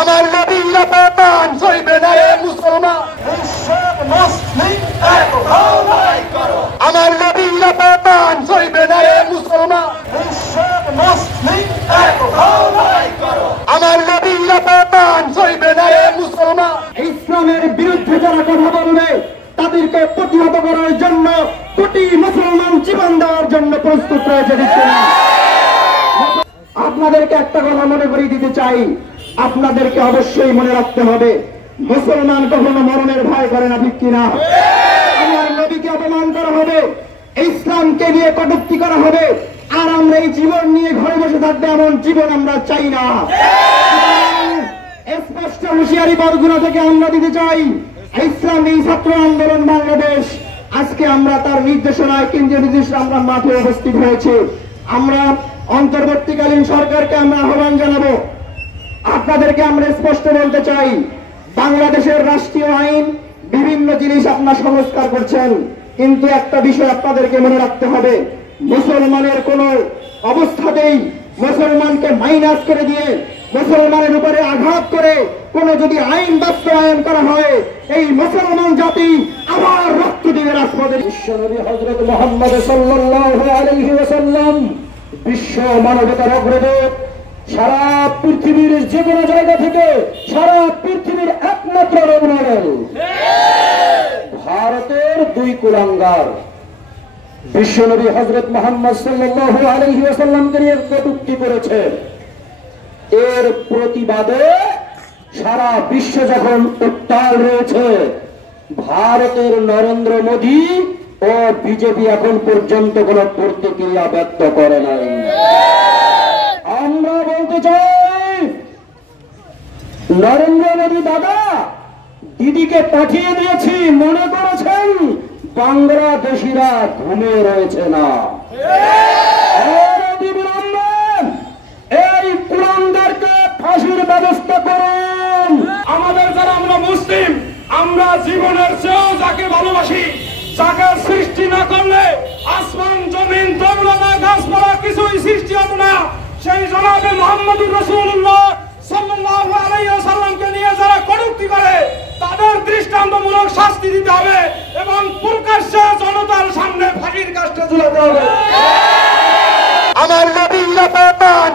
আমার নবীর অপমান সইবে না রে মুসলমান। বিশ্বের মুসলিম এক হও লড়াই করো। আমার নবীর অপমান সইবে না রে মুসলমান। বিশ্বের মুসলিম এক হও লড়াই করো। আমার নবীর অপমান সইবে না রে মুসলমান। ইসলামের বিরুদ্ধে যারা কথা বলবে তাদেরকে প্রতিহত করার জন্য কোটি মুসলমান জীবন দেওয়ার জন্য প্রস্তুত রয়েছে। আপনাদেরকে একটা কথা মনে করিয়ে দিতে চাই, আপনাদেরকে অবশ্যই মনে রাখতে হবে মুসলমান কখনো মরণের ভয় করে না, ঠিক কিনা? আমার নবীকে অপমান করা হবে, ইসলামকে নিয়ে কটূক্তি করা হবে, আর আমরা এই জীবন নিয়ে ঘরে বসে থাকবে এমন জীবন আমরা চাই না। স্পষ্ট হুঁশিয়ারি বরগুনা থেকে আমরা দিতে চাই, ইসলামী ছাত্র আন্দোলন বাংলাদেশ আজকে আমরা তার নির্দেশনায় কেন্দ্রীয় নির্দেশনা আমরা মাঠে উপস্থিত হয়েছে। আমরা অন্তর্বর্তীকালীন সরকারকে আমরা আহ্বান জানাবো, আপনাদেরকে আমরা স্পষ্ট বলতে চাই, বাংলাদেশের রাষ্ট্রীয় আইন বিভিন্ন জিনিস আপনারা সংস্কার করছেন, কিন্তু একটা বিষয় আপনাদেরকে মনে রাখতে হবে, মুসলমানের কোন অবস্থাতেই মুসলমানকে মাইনাস করে দিয়ে মুসলমানের উপরে আঘাত করে কোন যদি আইন বাস্তবায়ন করা হয়, এই মুসলমান জাতি আবার রক্ত দিবে রাজপথে। বিশ্বনবী হযরত মুহাম্মদ সাল্লাল্লাহু আলাইহি ওয়াসাল্লাম বিশ্ব মানবতার অগ্রদূত, সারা পৃথিবীর যে কোনো জায়গা থেকে সারা পৃথিবীর একমাত্র রোল মডেল। ভারতের দুই কুলাঙ্গার বিশ্বনবী হযরত মুহাম্মদ সাল্লাল্লাহু আলাইহি ওয়াসাল্লামকে নিয়ে কটূক্তি করেছে, এর প্রতিবাদে সারা বিশ্ব যখন উত্তাল রয়েছে, ভারতের নরেন্দ্র মোদী ও বিজেপি এখন পর্যন্ত কোন প্রতিক্রিয়া ব্যক্ত করে নাই। আমরা বলতে চাই, নরেন্দ্র মোদী দাদা দিদিকে পাঠিয়ে দিয়েছি মনে করেছেন বাংলাদেশিরা ঘুমিয়ে রয়েছে না। এই কুলাঙ্গারকে ফাঁসির ব্যবস্থা করুন। আমাদের যারা আমরা মুসলিম, আমরা জীবনের চেয়েও যাকে ভালোবাসি, যাকে সৃষ্টি না করলে আসমান জমিন জঙ্গলতা গাছপালা কিছুই সৃষ্টি হতো না, সেই জনাবে মুহাম্মদুর রাসূলুল্লাহ সাল্লাল্লাহু আলাইহি ওয়াসাল্লামকে নিয়ে যারা কটূক্তি করে তাদের দৃষ্টান্তমূলক শাস্তি দিতে হবে এবং প্রকাশ্যে জনতার সামনে ফাঁসির কাষ্ঠে ঝুলাতে হবে। আমার নবীর অপমান